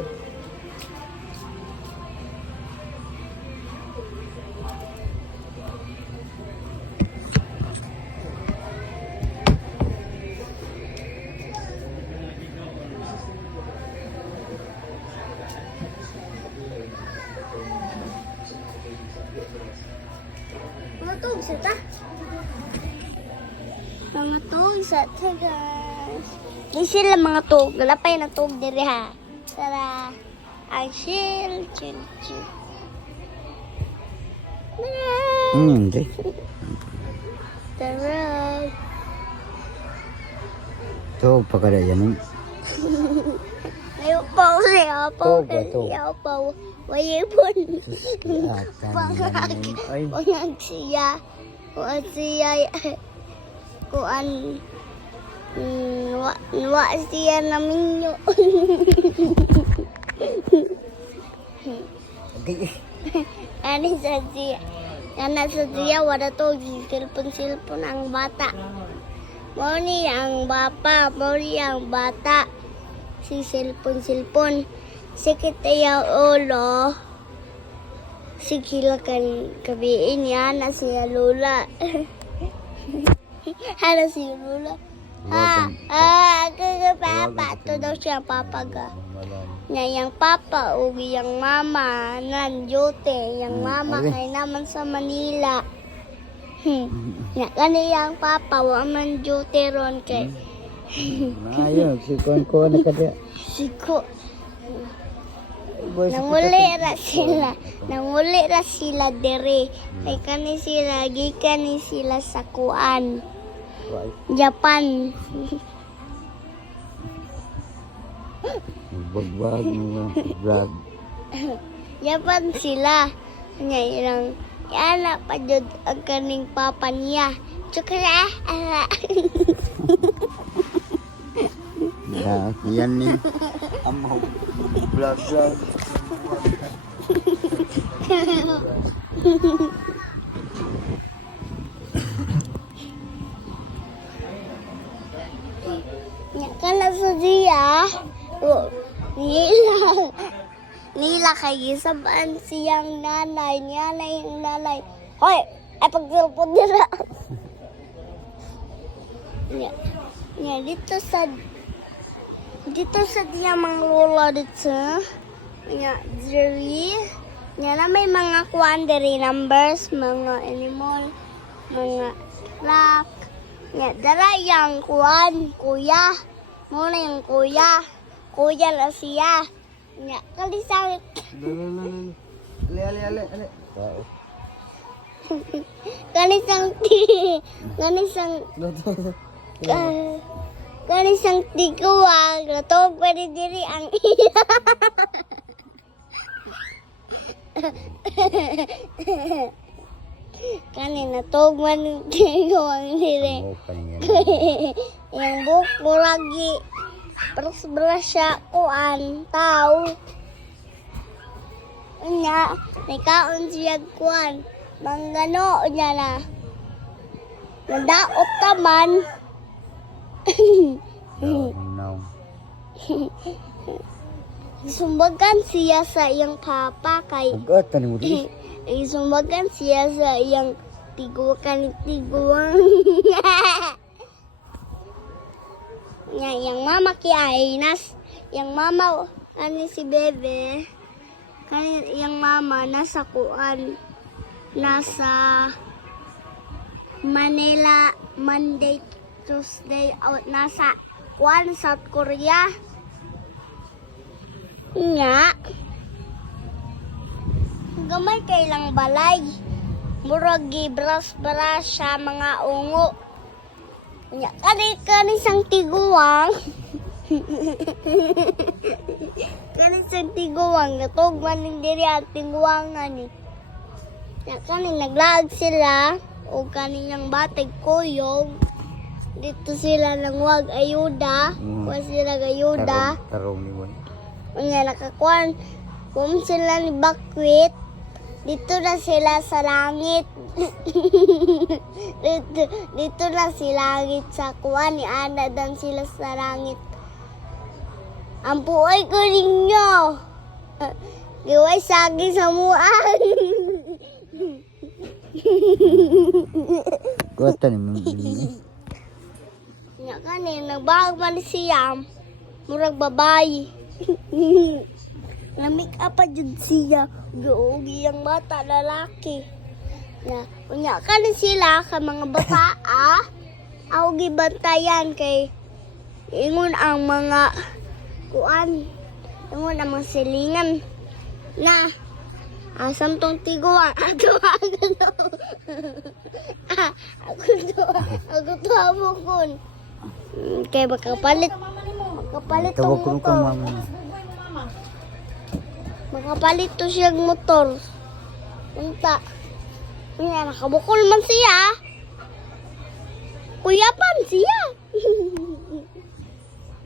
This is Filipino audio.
dito. Matug sa ta. Mga tug sa ta, guys. Di sila mga tug. Galapay na tug diri ha. Tara. Ang chill. Hindi. Tara. Ito, pagkada yan. Ayaw pa siya. Tug ba to? Ayaw pa. Wayipon. Ay. Pangag siya. Kuan siya. Kuan. Wa siya namin yun. Okay. Ano sa siya? Ano sa siya? Wala to. Silpon ang bata. Mori ang bapa. Mori ang bata. Si silpon. Sikit ayaw ulo. Sikila kan kabiin niya na siya lula. Ano siya lula? Papa. Ito daw siya papa ka. Yang papa o yang mama nandiyote. Yang mama kay naman sa Manila. Yang papa wa man diyote ron kay. Ayun, si Kuan na kada. Siko. Nanguli ra sila dere. Kay kani sila gikan ni sila sa kuan. Japan. Bagbag mga vlog. Japan sila. Nya ilang anak pa jud ang kaning papa niya. Tsukara. Ya, yan ni. Amaw. Vlog. Nya kana sa diya. Nila kay saban siyang nanay niya na yung nanay. Hoy, ay pagsilpon nila. Nya dito sa diya mga lola dito. Nya diri. Nya na may mga kuan diri numbers, mga animal, mga clock. Nya dara yang kuan, kuya. Muna yung kuya. Kuya na siya. Nya kalisang Ale. Kanisang tiguang natog pa rin diri ang iya. Kanin natog man tiguang diri. Yang buk mo lagi beras siya kuan tao. Nya nikaon siya kuan manggano niya na. Nadaot taman. No. Isumbagan siya sa iyang papa kay Agatan mo dito. isumbagan siya sa iyang tiguan. Yang mama kaya Ainas, yang mama ani si Bebe. Yang mama nasa kuan, nasa Manila Monday, Tuesday, out nasa kuan South Korea. Nga. Gamay kay lang balay. Murag gibras siya mga ungo. Nya kani sang tiguang. Kani sang tiguang natog man ning diri ang tiguangan ni. Nya kani naglaag sila o kanilang batay kuyog. Dito sila nang wag ayuda. Kuha sila ayuda. Tarong ni mo. Nya nakakuan. Kung sila ni bakwit. Dito na sila sa langit. dito na si langit sa kuan ni ana dan sila sa langit. Ang buhay ko ninyo. Giway sagi sa muang. Kuwata ni mo. Nya kanin, nagbahag man siya. Murag babae. Namik apa jud siya. Giugi ang bata, lalaki. Na, unya kanin sila ka mga bata, Ako gibantayan kay ingon ang mga kuan. Ingon ang mga silingan na asam tong tiguan. Ako to amon. Kay makapalit Tawag tong ko kang motor. mama. Makapalit to siyang motor. Unta. Unya nakabukol man siya. Kuyapan siya.